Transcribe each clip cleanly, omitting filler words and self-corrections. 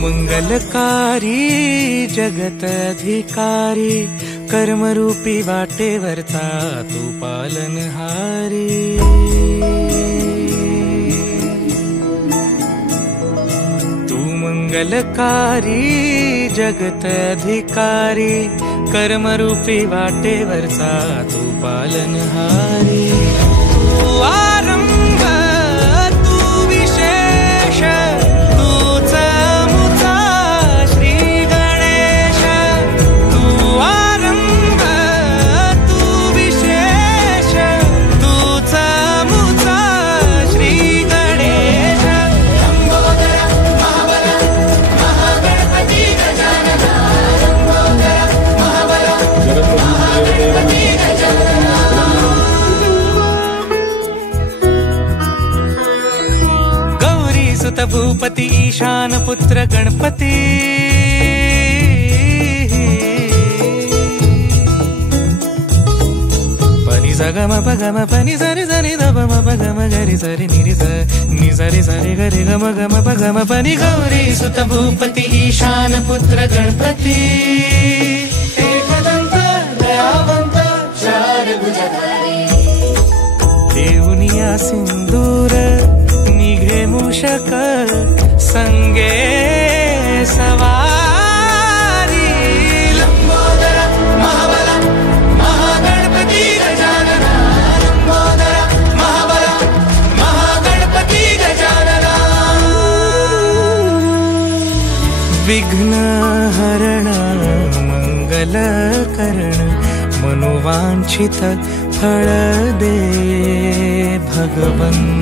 मंगलकारी जगत अधिकारी कर्मरूपी वाटेवरचा तू पालनहारी। तू मंगलकारी जगत अधिकारी कर्मरूपी वाटेवरचा तू पालनहारी। तू आरंभ तू विशेष तूच मुचा श्री गणेश। तू आरंभ तू विशेष तूच मुचा श्री गणेश। लंबोदर महाबल महागणपती गजानना। लंबोदर महाबल महागणपती गजानना। सुत भूपति ईशान पुत्र गणपति। पनि सगम पगम पनि सरि सरि दम पगम गरि सरि निरि स नि सरि सरि गरि गम गम पगम पनि। गौरी सुत भूपति ईशान पुत्र गणपति। एकदंत दयावंत चार भुजधारी। देवनिया सिंदूर निघे मूषक संगे सवारी। लंबोदर महाबल महागणपती गजानना। लंबोदर महाबल महागणपती गजानना। विघ्न हरण मंगल करण मनोवांछित फळ दे भगवंत।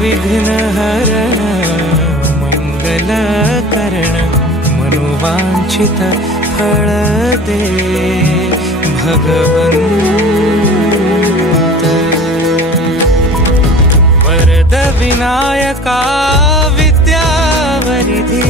विघ्न हरण मंगल करण मनोवांछित फळ दे भगवंत। वरद विनायका विद्यावरिधी